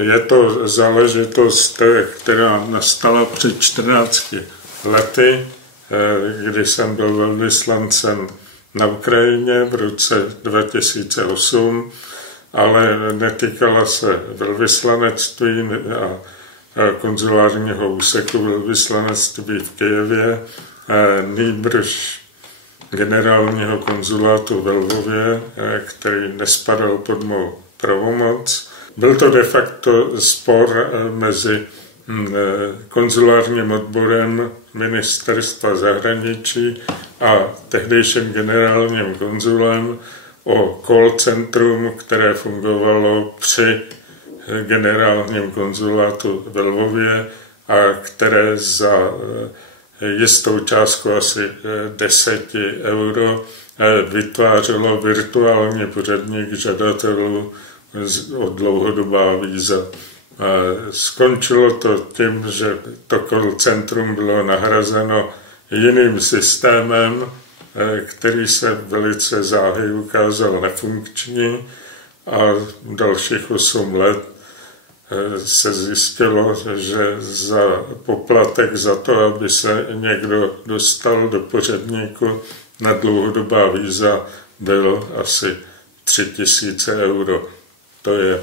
Je to záležitost, která nastala před 14 lety, kdy jsem byl velvyslancem na Ukrajině v roce 2008, ale netýkala se velvyslanectví a konzulárního úseku velvyslanectví v Kyjevě, nýbrž generálního konzulátu ve Lvově, který nespadal pod mou pravomoc. Byl to de facto spor mezi konzulárním odborem ministerstva zahraničí a tehdejším generálním konzulem o call centrum, které fungovalo při generálním konzulátu ve Lvově a které za jistou částku asi 10 euro vytvářelo virtuální pořadník žadatelů o dlouhodobá víza. Skončilo to tím, že to call centrum bylo nahrazeno jiným systémem, který se velice záhy ukázal nefunkční a dalších 8 let se zjistilo, že za poplatek za to, aby se někdo dostal do pořadníku na dlouhodobá víza, byl asi 3000 euro. To je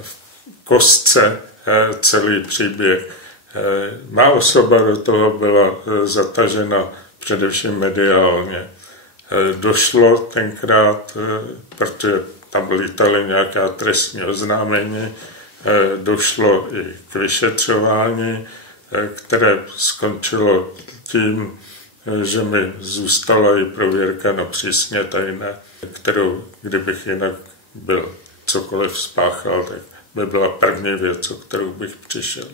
v kostce celý příběh. Má osoba do toho byla zatažena především mediálně. Došlo tenkrát, protože tam lítaly nějaká trestní oznámení, došlo i k vyšetřování, které skončilo tím, že mi zůstala i prověrka na přísně tajné, kterou, kdybych jinak byl cokoliv spáchal, tak by byla první věc, o kterou bych přišel.